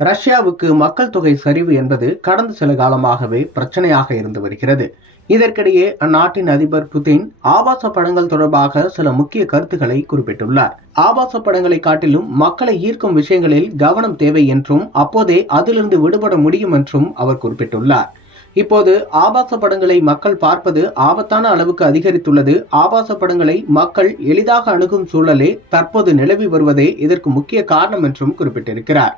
ரஷ்யாவுக்கு மக்கள் தொகை சரிவு என்பது கடந்த சில காலமாகவே பிரச்சனையாக இருந்து வருகிறது. இதற்கிடையே அந்நாட்டின் அதிபர் புதின் ஆபாச படங்கள் தொடர்பாக சில முக்கிய கருத்துக்களை குறிப்பிட்டுள்ளார். ஆபாச படங்களை காட்டிலும் மக்களை ஈர்க்கும் விஷயங்களில் கவனம் தேவை என்றும் அப்போதே அதிலிருந்து விடுபட முடியும் என்றும் அவர் குறிப்பிட்டுள்ளார். இப்போது ஆபாச படங்களை மக்கள் பார்ப்பது ஆபத்தான அளவுக்கு அதிகரித்துள்ளது. ஆபாச படங்களை மக்கள் எளிதாக அணுகும் சூழலே தற்போது நிலவி வருவதே இதற்கு முக்கிய காரணம் என்றும் குறிப்பிட்டிருக்கிறார்.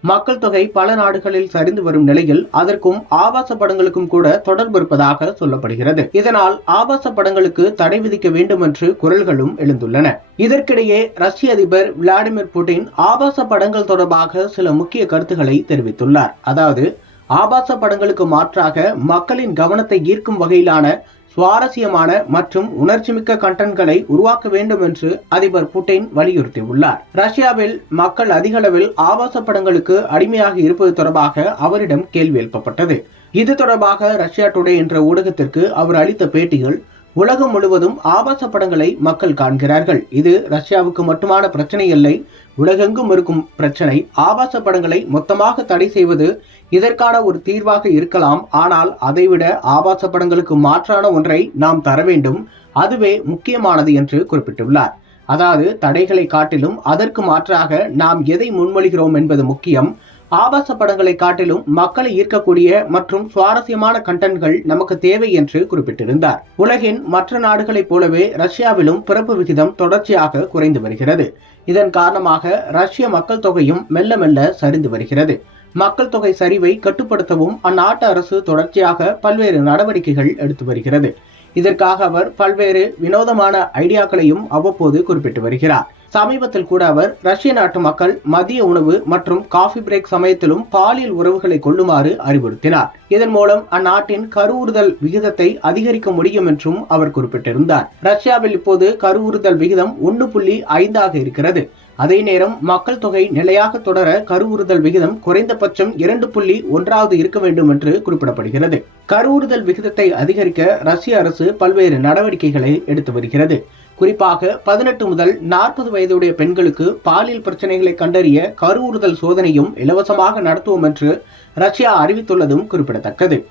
மக்கள் தொகை பல நாடுகளில் சரிந்து வரும் நிலையில் அதற்கும் ஆபாச படங்களுக்கும் கூட தொடர்பு இருப்பதாக சொல்லப்படுகிறது. இதனால் ஆபாச படங்களுக்கு தடை விதிக்க வேண்டும் என்று குரல்களும் எழுந்துள்ளன. இதற்கிடையே ரஷ்ய அதிபர் விளாடிமிர் புடின் ஆபாச படங்கள் தொடர்பாக சில முக்கிய கருத்துக்களை தெரிவித்துள்ளார். அதாவது, ஆபாச படங்களுக்கு மாற்றாக மக்களின் கவனத்தை ஈர்க்கும் வகையிலான சுவாரஸ்யமான மற்றும் உணர்ச்சிமிக்க கண்டென்ட்களை உருவாக்க வேண்டும் என்று அதிபர் புடின் வலியுறுத்தியுள்ளார். ரஷ்யாவில் மக்கள் அதிக அளவில் ஆபாச படங்களுக்கு அடிமையாக இருப்பது தொடர்பாக அவரிடம் கேள்வி எழுப்பப்பட்டது. இது தொடர்பாக ரஷ்யா டுடே என்ற ஊடகத்திற்கு அவர் அளித்த பேட்டியில், உலகம் முழுவதும் ஆபாச படங்களை மக்கள் காண்கிறார்கள். இது ரஷ்யாவுக்கு மட்டுமான பிரச்சனை இல்லை, உலகெங்கும் இருக்கும் பிரச்சனை. ஆபாச படங்களை மொத்தமாக தடை செய்வது இதற்கான ஒரு தீர்வாக இருக்கலாம். ஆனால் அதைவிட ஆபாச படங்களுக்கு மாற்றான ஒன்றை நாம் தர வேண்டும், அதுவே முக்கியமானது என்று குறிப்பிட்டுள்ளார். அதாவது, தடைகளை காட்டிலும் அதற்கு மாற்றாக நாம் எதை முன்மொழிகிறோம் என்பது முக்கியம். ஆபாச படங்களை காட்டிலும் மக்களை ஈர்க்கக்கூடிய மற்றும் சுவாரஸ்யமான கண்டென்ட்கள் நமக்கு தேவை என்று குறிப்பிட்டிருந்தார். உலகின் மற்ற நாடுகளைப் போலவே ரஷ்யாவிலும் பிறப்பு விகிதம் தொடர்ச்சியாக குறைந்து வருகிறது. இதன் காரணமாக ரஷ்ய மக்கள் தொகையும் மெல்ல மெல்ல சரிந்து வருகிறது. மக்கள் தொகை சரிவை கட்டுப்படுத்தவும் அந்நாட்டு அரசு தொடர்ச்சியாக பல்வேறு நடவடிக்கைகள் எடுத்து வருகிறது. இதற்காக அவர் பல்வேறு வினோதமான ஐடியாக்களையும் அவ்வப்போது குறிப்பிட்டு வருகிறார். சமீபத்தில் கூட அவர் ரஷ்ய நாட்டு மக்கள் மதிய உணவு மற்றும் காஃபி பிரேக் சமயத்திலும் பாலியல் உறவுகளை கொள்ளுமாறு அறிவுறுத்தினார். இதன் மூலம் அந்நாட்டின் கருவுறுதல் விகிதத்தை அதிகரிக்க முடியும் என்றும் அவர் குறிப்பிட்டிருந்தார். ரஷ்யாவில் இப்போது கருவுறுதல் விகிதம் 1.5 இருக்கிறது. அதே நேரம் மக்கள் தொகை நிலையாக தொடர கருவுறுதல் விகிதம் குறைந்தபட்சம் 2.1 இருக்க வேண்டும் என்று குறிப்பிடப்படுகிறது. கருவுறுதல் விகிதத்தை அதிகரிக்க ரஷ்ய அரசு பல்வேறு நடவடிக்கைகளை எடுத்து வருகிறது. குறிப்பாக 18 முதல் 40 வயதுடைய பெண்களுக்கு பாலியல் பிரச்சனைகளை கண்டறிய கருவுறுதல் சோதனையும் இலவசமாக நடத்துவோம் என்று ரஷ்யா அறிவித்துள்ளதும் குறிப்பிடத்தக்கது.